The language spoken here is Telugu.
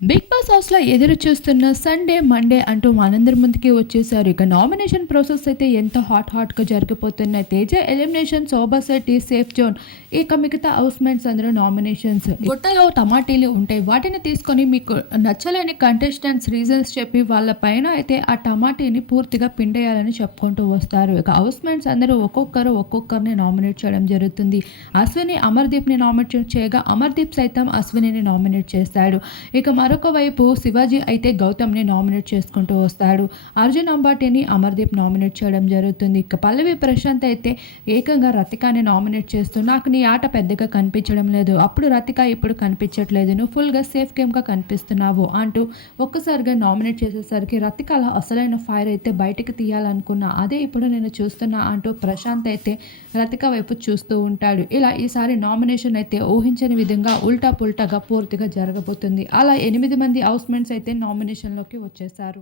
బిగ్ బాస్ హౌస్‌లో ఎదురు చూస్తున్న సండే, మండే అంటూ మనందరి ముందుకి వచ్చేసారు. ఇక నామినేషన్ ప్రాసెస్ అయితే ఎంతో హాట్‌గా జరిగిపోతున్నాయి. Teja elimination, Shobha Shetty safe zone. ఇక మిగతా హౌస్‌మేట్స్ అందరూ నామినేషన్స్. బుట్టలో టమాటీలు ఉంటాయి. వాటిని తీసుకొని మీకు నచ్చలేని కంటెస్టెంట్స్ రీజన్స్ చెప్పి వాళ్ళ పైన అయితే ఆ టమాటీని పూర్తిగా పిండేయాలని చెప్పుకుంటూ వస్తారు. ఇక హౌస్‌మేట్స్ అందరూ ఒక్కొక్కరిని నామినేట్ చేయడం జరుగుతుంది. అశ్విని అమర్‌దీప్‌ని నామినేట్ చేయగా అమర్‌దీప్ సైతం అశ్వినిని నామినేట్ చేశాడు. ఇక మరొక వైపు శివాజీ అయితే గౌతమ్‌ని నామినేట్ చేసుకుంటూ వస్తాడు. అర్జున్ అంబాటిని అమర్‌దీప్ నామినేట్ చేయడం జరుగుతుంది. ఇక పల్లవి ప్రశాంత్ అయితే ఏకంగా రతికాని నామినేట్ చేస్తూ నాకు నీ ఆట పెద్దగా కనిపించడం లేదు. అప్పుడు రతిక ఇప్పుడు కనిపించట్లేదు. నువ్వు ఫుల్‌గా సేఫ్ గేమ్‌గా కనిపిస్తున్నావు అంటూ ఒక్కసారిగా నామినేట్ చేసేసరికి రతికాల అసలైన ఫైర్ అయితే బయటికి తీయాలనుకున్నా. అదే ఇప్పుడు నేను చూస్తున్నా అంటూ ప్రశాంత్ అయితే రతిక వైపు చూస్తూ ఉంటాడు. ఇలా ఈసారి నామినేషన్ అయితే ఊహించని విధంగా ఉల్టా పుల్టాగా పూర్తిగా జరగబోతుంది. అలా 8 మంది హౌస్‌మేట్స్ అయితే నామినేషన్‌లోకి వచ్చేసారు.